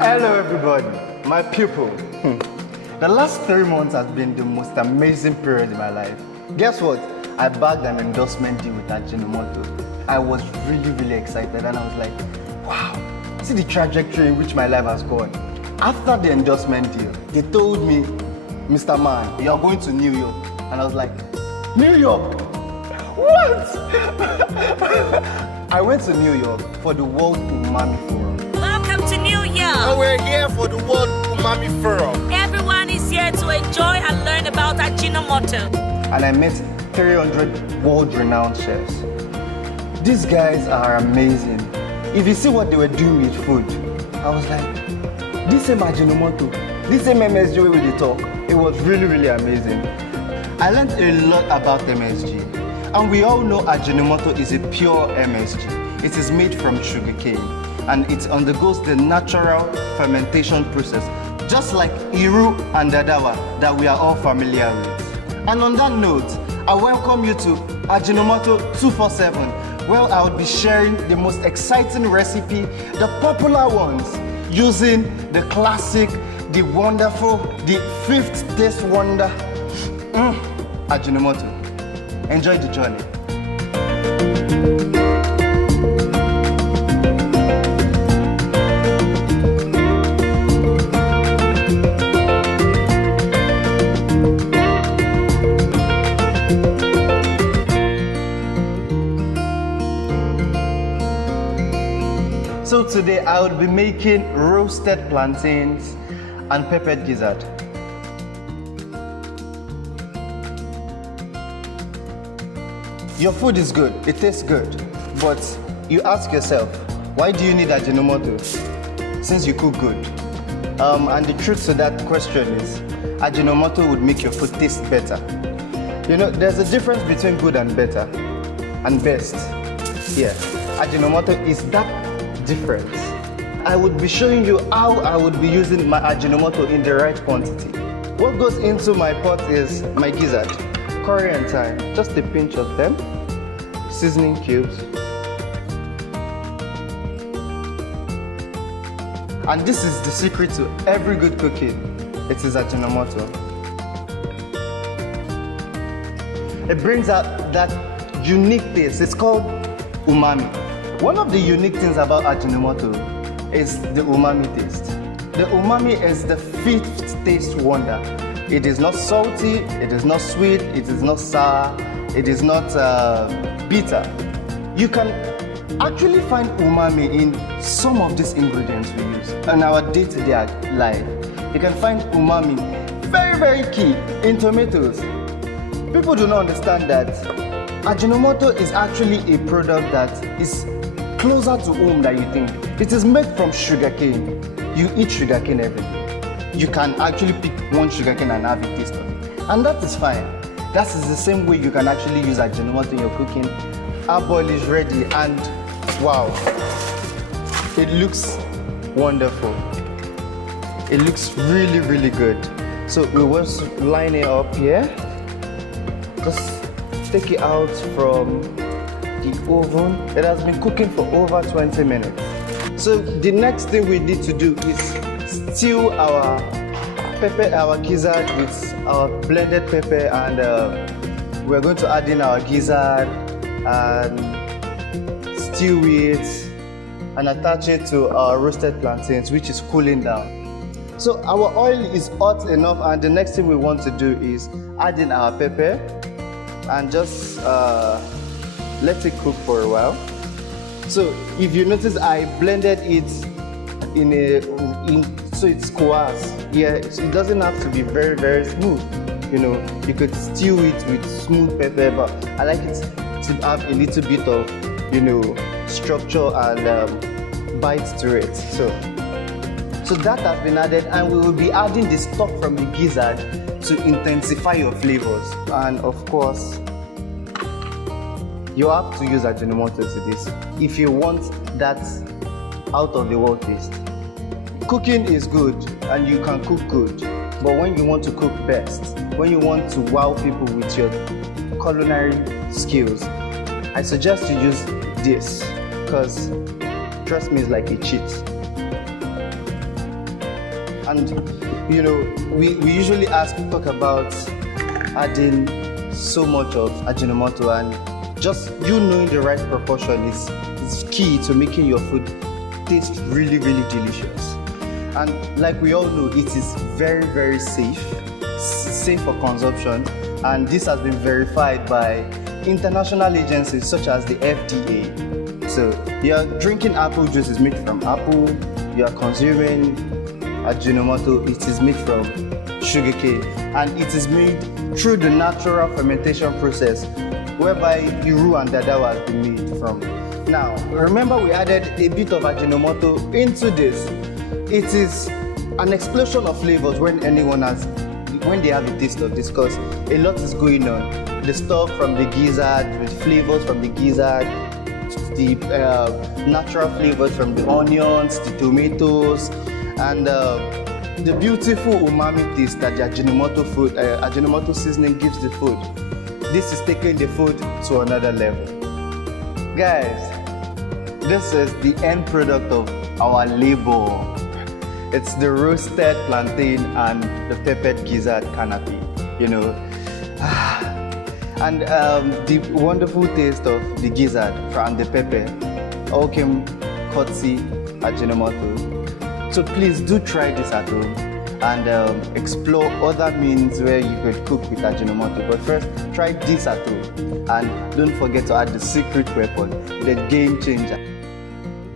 Hello everybody, my people. The last 3 months has been the most amazing period in my life. Guess what? I bagged an endorsement deal with Ajinomoto. I was really excited and I was like, wow, see the trajectory in which my life has gone. After the endorsement deal, they told me, Mr. Man, you're going to New York. And I was like, New York? What? I went to New York for the World Umami Forum. Welcome to New York. And we're here for the World Umami Forum. Everyone is here to enjoy and learn about Ajinomoto. And I met 300 world-renowned chefs. These guys are amazing. If you see what they were doing with food, I was like, this same Ajinomoto, this same MSG way they talk, it was really amazing. I learned a lot about MSG. And we all know Ajinomoto is a pure MSG. It is made from sugarcane and it undergoes the natural fermentation process, just like Iru and Dadawa that we are all familiar with. And on that note, I welcome you to Ajinomoto 247, where I will be sharing the most exciting recipe, the popular ones, using the classic, the wonderful, the fifth taste wonder, Ajinomoto. Enjoy the journey. So today I will be making roasted plantains and peppered gizzard. Your food is good, it tastes good, but you ask yourself, why do you need Ajinomoto since you cook good? And the truth to that question is, Ajinomoto would make your food taste better. You know, there's a difference between good and better, and best. Yeah, Ajinomoto is that difference. I would be showing you how I would be using my Ajinomoto in the right quantity. What goes into my pot is my gizzard, curry and thyme, just a pinch of them, seasoning cubes. And this is the secret to every good cooking. It is Ajinomoto. It brings out that unique taste. It's called umami. One of the unique things about Ajinomoto is the umami taste. The umami is the fifth taste wonder. It is not salty, it is not sweet, it is not sour, it is not bitter. You can actually find umami in some of these ingredients we use in our day-to-day life. You can find umami very key in tomatoes. People do not understand that Ajinomoto is actually a product that is closer to home than you think. It is made from sugarcane. You eat sugarcane every day. You can actually pick one sugarcane and have a taste of it. And that is fine. That is the same way you can actually use Ajinomoto in your cooking. Our boil is ready and wow, it looks wonderful. It looks really good. So we will line it up here. Just take it out from the oven. It has been cooking for over 20 minutes. So the next thing we need to do is stew our pepper, our gizzard with our blended pepper, and we're going to add in our gizzard and stew it and attach it to our roasted plantains, which is cooling down. So our oil is hot enough, and the next thing we want to do is add in our pepper and just let it cook for a while. So if you notice, I blended it so it's coarse. Yeah, so it doesn't have to be very smooth. You know, you could stew it with smooth pepper, but I like it to have a little bit of, you know, structure and bite to it. So that has been added, and we will be adding the stock from the gizzard to intensify your flavors. And of course, you have to use Ajinomoto to this if you want that out of the world taste. Cooking is good and you can cook good, but when you want to cook best, when you want to wow people with your culinary skills, I suggest you use this because trust me, it's like a cheat. And you know, we usually talk about adding so much of Ajinomoto, and just you knowing the right proportion is key to making your food taste really, really delicious. And like we all know, it is very, very safe for consumption, and this has been verified by international agencies such as the FDA. So you're drinking apple juice is made from apple, you are consuming Ajinomoto, it is made from sugarcane, and it is made through the natural fermentation process whereby Iru and Dadawa has been made from. Now, remember we added a bit of Ajinomoto into this. It is an explosion of flavors when they have a taste of this, because a lot is going on. The stock from the gizzard, with flavors from the gizzard, the natural flavors from the onions, the tomatoes, and the beautiful umami taste that the Ajinomoto seasoning gives the food. This is taking the food to another level. Guys, this is the end product of our labor. It's the roasted plantain and the peppered gizzard canape, you know. And the wonderful taste of the gizzard and the pepper all came courtesy Ajinomoto. So please do try this at home and explore other means where you could cook with Ajinomoto. But first, try this at home. And don't forget to add the secret weapon, the game changer.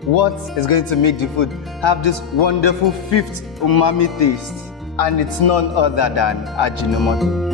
What is going to make the food have this wonderful fifth umami taste? And it's none other than Ajinomoto.